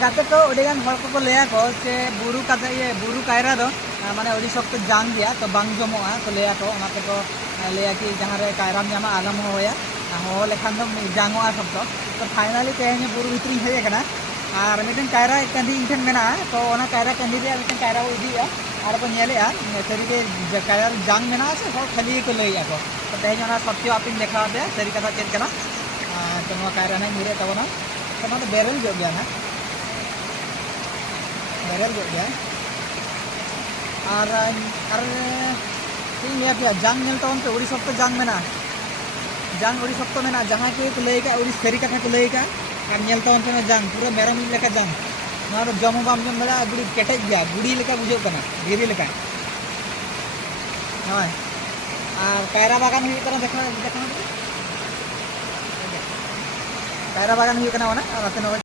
गाते को उड़ीगान हर को लैया को जे बुरु काते ये बुरु कायरा दो माने उड़ी शक्त जांग गया तो बांग जमोआ तो लैया को ओनाते को लैया कि जहां रे कायराम जामा आलम होया हो लेखान दो जांगोआ सब तो फाइनली तेहनी बुरु भितरी हेय कना और मिटन कायरा कंदी इनठन मेना तो ओना कायरा कंदी रे मिटन कायरा को इदिया और को नेलेया सरी के कायरा जांग मेना से हो खाली को लैया को तो तेहनी ओना सत्य आपिन देखा दे सरी कथा चेक कना तो नो कायरा ना मिरे तबना तो नो बेरल जो गया ना बेरल जो गया और तीन या पिया जांग नेलता उनके उड़ी सब तो जांग मेना जांग उड़ी सब तो मेना जहां के को लेगा उड़ी सरी कथा को लेगा और नेलता उनके में जांग पूरा मेरम लेका जांग ना जम बाम जम बड़ा गुड़ी केटेज गया गुड़ी लेका बुझो कना गिरी लेका हां और कायरा बागान हुई कना देखना देखना कायरा बागान हुई कना ना और